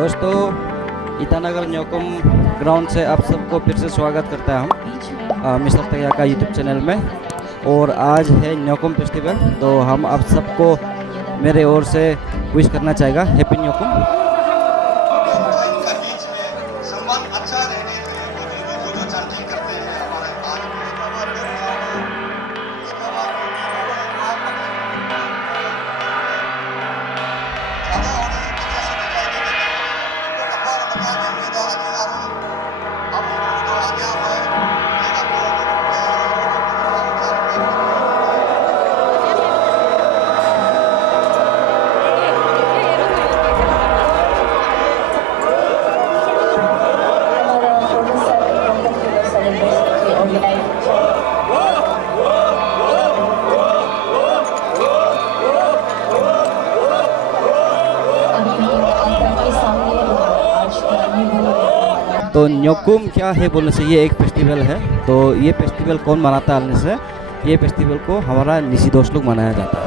दोस्तों, ईटानगर न्योकुम ग्राउंड से आप सबको फिर से स्वागत करता है हम मिस्टर तैया का यूट्यूब चैनल में। और आज है न्योकुम फेस्टिवल, तो हम आप सबको मेरे ओर से विश करना चाहेगा हैप्पी न्योकुम। तो न्योकुम क्या है बोलने से ये एक फेस्टिवल है। तो ये फेस्टिवल कौन मनाता है से, ये फेस्टिवल को हमारा निशी दोस्त लोग मनाया जाता है।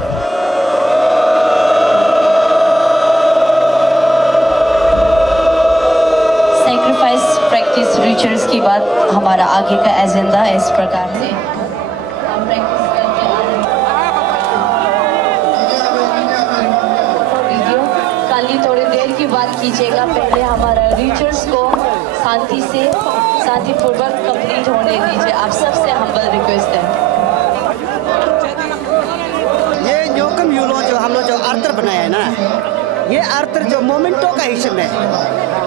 सैक्रिफाइस प्रैक्टिस रिचुअल्स की बात हमारा आगे का एजेंडा इस प्रकार से हम प्रैक्टिस करके आ रहे हैं। वीडियो खाली थोड़ी देर की बात कीजिएगा, पहले हमारा रिचुअल्स को शांतिपूर्वक कंप्लीट होने दीजिए। आप सबसे हम्बल रिक्वेस्ट है। ये न्योकुम यूलो जो हम लोग जो आर्तर बनाया है ना, ये आर्तर जो मोमेंटो का हिस्सा है।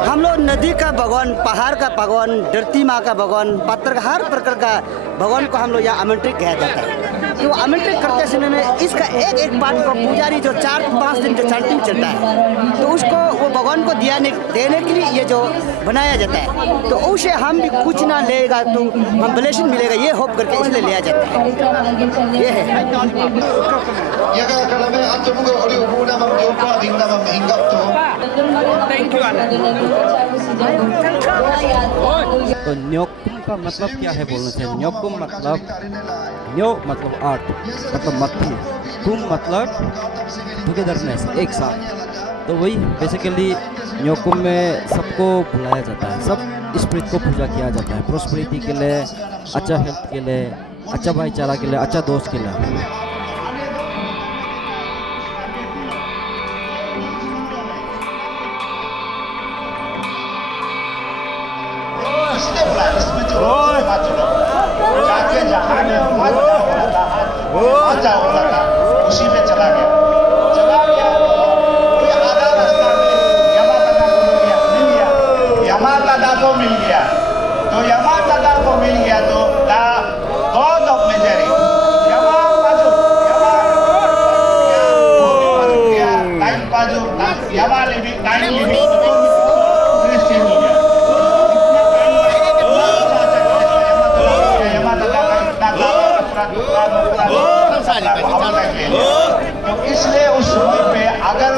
हम लोग नदी का भगवान, पहाड़ का भगवान, धरती माँ का भगवान, पत्थर का हर प्रकार का भगवान को हम लोग यहाँ आमंत्रित किया जाता है। तो आमंत्रित करते समय में इसका एक एक बात को पुजारी जो 4-5 दिन जो चैंटिंग चलता है, तो उसको वो भगवान को देने के लिए ये जो बनाया जाता है। तो उसे हम भी कुछ ना लेगा तो हम ब्लेसिंग मिलेगा, ये होप करके इसलिए लिया जाता है। ये है तो न्योकुम का मतलब क्या है बोलने से, न्योकुम मतलब न्यो मतलब आर्ट, मतलब मत्थु, कुम मतलब टुगेदरनेस, एक साथ। तो वही बेसिकली न्योकुम में सबको बुलाया जाता है, सब स्पिरिट को पूजा किया जाता है, प्रोस्पेरिटी के लिए, अच्छा हेल्थ के लिए, अच्छा भाईचारा के लिए, अच्छा दोस्त के लिए। उसी में चला गया कोई आधा रास्ता में यमा दादा को मिल गया। तो यमा दादा को मिल गया तो द गॉड ऑफ मिजरी यमा पाजू टाइम पाजू यमा लिविंग टाइम लिविंग क्रिश्चियन हो गया। तो इसलिए उस समय पे अगर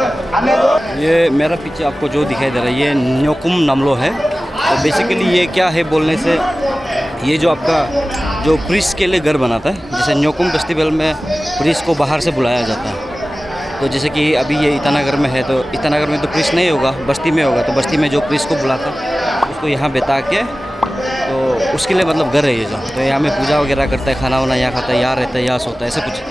ये मेरा पीछे आपको जो दिखाई दे रहा है ये न्योकुम नामलो है। तो बेसिकली ये क्या है बोलने से, ये जो आपका जो प्रीस्ट के लिए घर बनाता है, जैसे न्योकुम फेस्टिवल में प्रीस्ट को बाहर से बुलाया जाता है। तो जैसे कि अभी ये ईटानगर में है, तो ईटानगर में तो प्रीस्ट नहीं होगा, बस्ती में होगा। तो बस्ती में जो प्रीस्ट को बुलाता है उसको यहाँ बिता के, तो उसके लिए मतलब घर है ये जो। तो यहाँ में पूजा वगैरह करता है, खाना वाना यहाँ खाता है, यहाँ रहता है, यहाँ सोता है, ऐसा कुछ।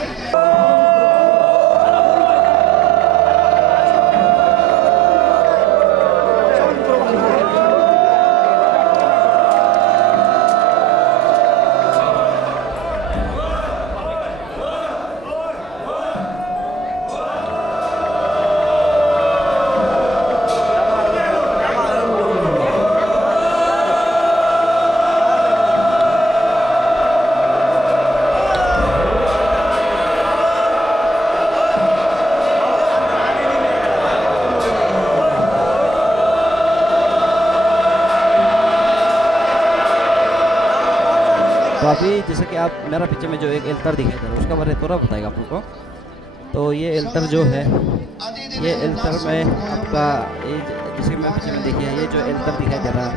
तो अभी जैसे कि आप मेरा पीछे में जो एक एल्टर दिखाई दे रहा है उसका बारे में थोड़ा बताएगा आप लोग को। तो ये एल्टर जो है, ये एल्टर में आपका ये जैसे कि मैं पीछे में देखिए, ये जो एल्टर दिखाई दे रहा है,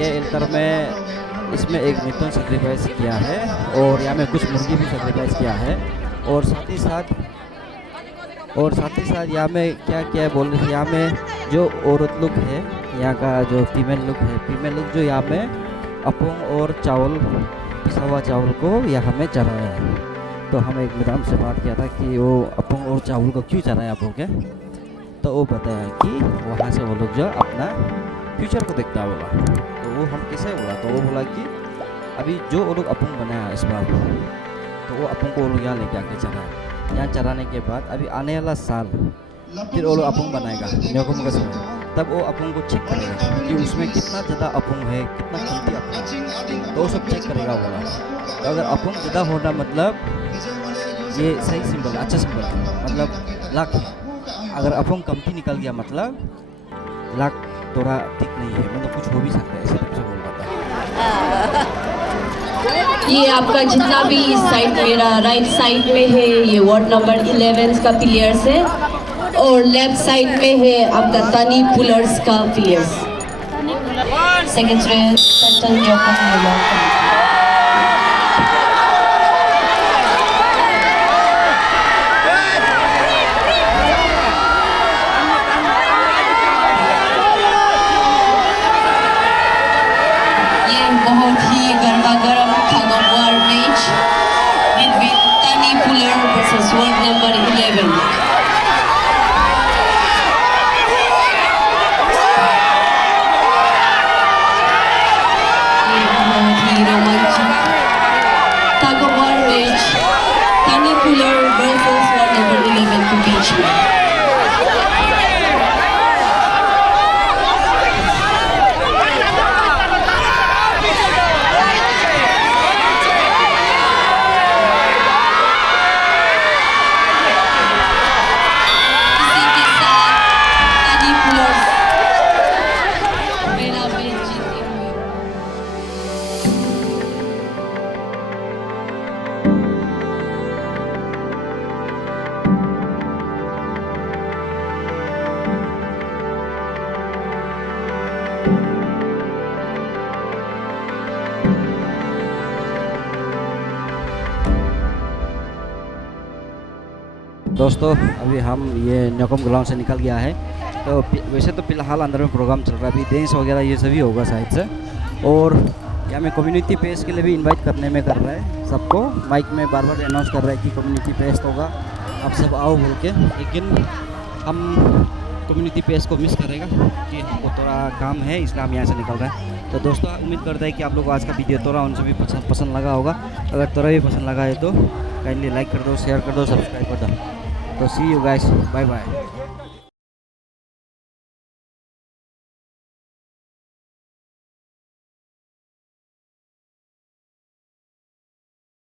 ये एल्टर में इसमें एक मिथुन सेक्रीफाइस किया है और यहाँ में कुछ मुर्गी भी सेक्रीफाइस किया है। और साथ ही साथ यहाँ में क्या क्या बोल रहे हैं, यहाँ में जो औरत लोग है यहाँ का जो फीमेल लोग जो यहाँ में अपोंग और चावल पिसा हुआ चावल को यहाँ में चढ़ाया है। तो हम एक मैडम से बात किया था कि वो अपोंग और चावल को क्यों चढ़ाया आप लोग के, तो वो बताया कि वहाँ से वो लोग जो अपना फ्यूचर को देखता बोला। तो वो हम कैसे बोला, तो वो बोला कि अभी जो वो लोग अपोंग बनाया इस बार, तो वो अपोंग को वो लोग यहाँ लेके आके चढ़ाया। यहाँ चढ़ाने के बाद अभी आने वाला साल फिर वो लोग अपोंग बनाएगा न्योकुम का समय, तब वो अपोंग को चेक करेगा कि उसमें कितना ज़्यादा अपोंग है, कितना कीमती अपोंग है, तो वो सब चेक करेगा बोला। तो अगर अपोंग ज़्यादा होना मतलब ये सही सिंबल है, अच्छा सिंबल है, मतलब लाख है। अगर अपोंग कमती निकल गया मतलब लाख थोड़ा ठीक नहीं है, मतलब कुछ हो भी सकता है, ऐसे टाइप से बोल रहा था। ये आपका जितना भी इस साइड मेरा राइट साइड में है ये वार्ड नंबर 11 का पिलियर्स है, और लेफ्ट साइड में है आपका तनी पुलर्स का पिलियर्स। सेकेंडरी सेंट्रल न्योकुम बहुत ही गर्मा गर्म tug of war match between Tani Puller versus ward number 11. ये बहुत ही रोमांचक tug of war match Tani Puller versus ward number 11 के बीच में। दोस्तों अभी हम ये न्योकुम ग्राउंड से निकल गया है। तो वैसे तो फिलहाल अंदर में प्रोग्राम चल रहा है, अभी डांस वगैरह ये सभी होगा शायद से, और यहाँ में कम्युनिटी पेस्ट के लिए भी इनवाइट करने में कर रहा है सबको, माइक में बार बार अनाउंस कर रहा है कि कम्युनिटी पेस्ट होगा, आप सब आओ बोल के। लेकिन हम कम्युनिटी पेस्ट को मिस करेगा कि हमको थोड़ा काम है, इसलिए हम यहाँ से निकल रहे हैं। तो दोस्तों उम्मीद करता है कि आप लोग को आज का वीडियो थोड़ा उनसे भी पसंद लगा होगा। अगर थोड़ा भी पसंद लगा है तो काइंडली लाइक कर दो, शेयर कर दो, सब्सक्राइब कर दो। तो सी यू गाइस, बाय बाय।